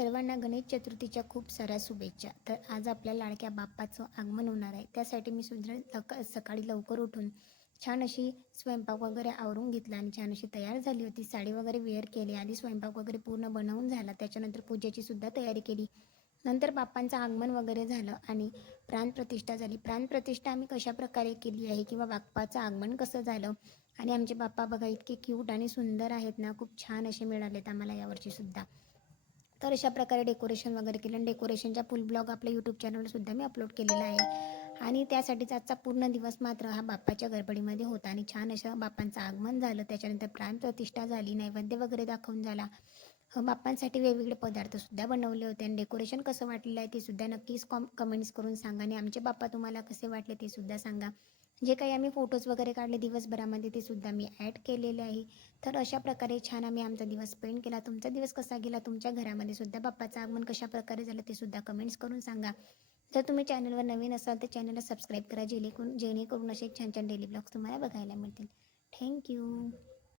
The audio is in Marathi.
सर्वांना गणेश चतुर्थीच्या खूप साऱ्या शुभेच्छा. तर आज आपल्या लाडक्या बाप्पाचं आगमन होणार आहे. त्यासाठी मी सुद्धा सकाळी लवकर उठून छान अशी स्वयंपाक वगैरे आवरून घेतला आणि छान अशी तयार झाली होती. साडी वगैरे वेअर केली. आधी स्वयंपाक वगैरे पूर्ण बनवून झाला. त्याच्यानंतर पूजेची सुद्धा तयारी केली. नंतर बाप्पांचं आगमन वगैरे झालं आणि प्राणप्रतिष्ठा झाली. प्राणप्रतिष्ठा आम्ही कशाप्रकारे केली आहे किंवा बाप्पाचं आगमन कसं झालं आणि आमचे बाप्पा बघा इतके क्यूट आणि सुंदर आहेत ना, खूप छान असे मिळालेत आम्हाला यावर्षीसुद्धा. तर अशा प्रकारे डेकोरेशन वगैरे केलं आणि डेकोरेशनचा फुल ब्लॉग आपल्या यूट्यूब चॅनलवरसुद्धा मी अपलोड केलेला आहे. आणि त्यासाठीच आजचा पूर्ण दिवस मात्र हा बाप्पाच्या गडबडीमध्ये होता आणि छान असं बाप्पांचं आगमन झालं. त्याच्यानंतर प्राणप्रतिष्ठा झाली, नैवेद्य वगैरे दाखवून झाला. बाप्पांसाठी वेगवेगळे पदार्थसुद्धा बनवले होते आणि डेकोरेशन कसं वाटलेलं आहे ते सुद्धा नक्कीच कमेंट्स करून सांगा आणि आमचे बाप्पा तुम्हाला कसे वाटले ते सुद्धा सांगा. जे काही आम्ही फोटोज वगैरे काढले दिवसभरामध्ये ते सुद्धा मी ॲड केलेले आहे. तर अशा प्रकारे छान आम्ही आमचा दिवस स्पेंड केला. तुमचा दिवस कसा गेला? तुमच्या घरामध्ये सुद्धा बाप्पाचं आगमन कशाप्रकारे झालं ते सुद्धा कमेंट्स करून सांगा. जर तुम्ही चॅनलवर नवीन असाल तर चॅनलला सबस्क्राईब करा जेणेकरून असे छान छान डेली ब्लॉग्स तुम्हाला बघायला मिळतील. थँक्यू.